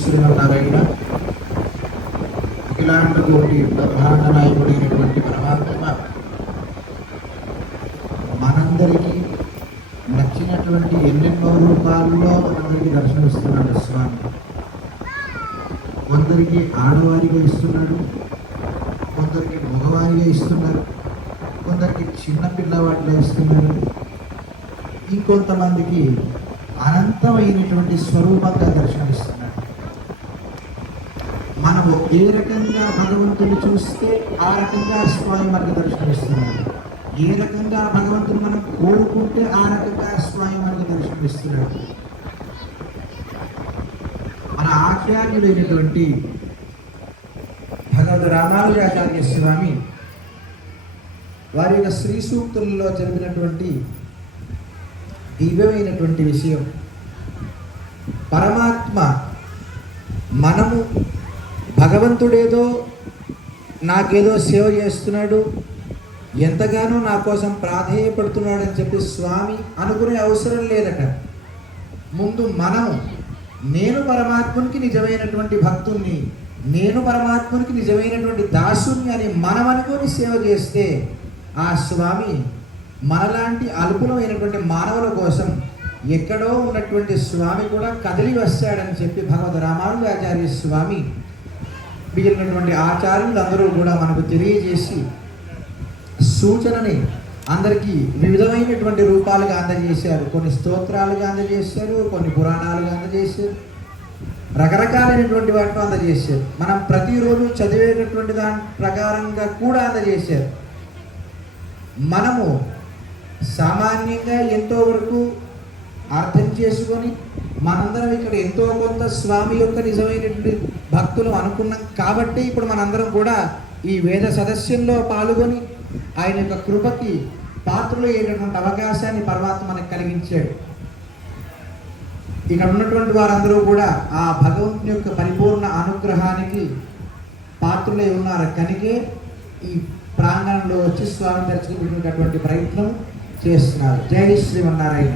శ్రీమన్నారాయణ. అఖిలాండ కోటి బ్రహ్మాండ నాయకుడైనటువంటి పరమాత్మ మనందరికీ నచ్చినటువంటి ఎన్నెన్నో రూపాల్లో మనందరికీ దర్శనమిస్తున్నాడు స్వామి. కొందరికి ఆడవారిగా ఇస్తున్నాడు, కొందరికి మగవారిగా ఇస్తున్నారు, కొందరికి చిన్న పిల్లవాడిగా ఇస్తున్నారు, ఇంకొంతమందికి అనంతమైనటువంటి స్వరూపంగా దర్శనమిస్తున్నాడు. మనము ఏ రకంగా భగవంతుని చూస్తే ఆ రకంగా స్వామి మనకు దర్శనమిస్తున్నాడు. ఏ రకంగా భగవంతుని మనం కోరుకుంటే ఆ రకంగా స్వామి మనకు దర్శనమిస్తున్నాడు. మన ఆచార్యులైనటువంటి భగవద్ రామానుజాచార్య స్వామి వారి యొక్క శ్రీ సూక్తులలో జరిగినటువంటి దివ్యమైనటువంటి విషయం, పరమాత్మ మనము భగవంతుడేదో నాకేదో సేవ చేస్తున్నాడు, ఎంతగానో నా కోసం ప్రాధేయపడుతున్నాడు అని చెప్పి స్వామి అనుకునే అవసరం లేదట. ముందు మనము నేను పరమాత్మునికి నిజమైనటువంటి భక్తుణ్ణి, నేను పరమాత్మునికి నిజమైనటువంటి దాసుని అని మనం అనుకొని సేవ చేస్తే ఆ స్వామి మనలాంటి అల్పులమైనటువంటి మానవుల కోసం ఎక్కడో ఉన్నటువంటి స్వామి కూడా కదిలి వస్తాడని చెప్పి భగవద్ రామానుజాచార్య స్వామి మిగిలినటువంటి ఆచార్యులందరూ కూడా మనకు తెలియజేసి సూచనని అందరికీ వివిధమైనటువంటి రూపాలుగా అందజేశారు. కొన్ని స్తోత్రాలుగా అందజేశారు, కొన్ని పురాణాలుగా అందజేశారు, రకరకాలైనటువంటి వాటిని అందజేశారు. మనం ప్రతిరోజు చదివేటటువంటి దాని ప్రకారంగా కూడా అందజేశారు. మనము సామాన్యంగా ఎంతో వరకు అర్థం చేసుకొని మనందరం ఇక్కడ ఎంతో కొంత స్వామి యొక్క నిజమైనటువంటి భక్తులు అనుకున్నాం కాబట్టి ఇప్పుడు మనందరం కూడా ఈ వేద సదస్యంలో పాల్గొని ఆయన యొక్క కృపకి పాత్రలు అయ్యేటటువంటి అవకాశాన్ని పరమాత్మ మనకు కలిగించాడు. ఇక్కడ ఉన్నటువంటి వారందరూ కూడా ఆ భగవంతుని యొక్క పరిపూర్ణ అనుగ్రహానికి పాత్రలై ఉన్నారు కనుకే ఈ ప్రాంగణంలో వచ్చి స్వామి దర్శించుకునేటటువంటి ప్రయత్నం చేస్తున్నారు. జై శ్రీమన్నారాయణ.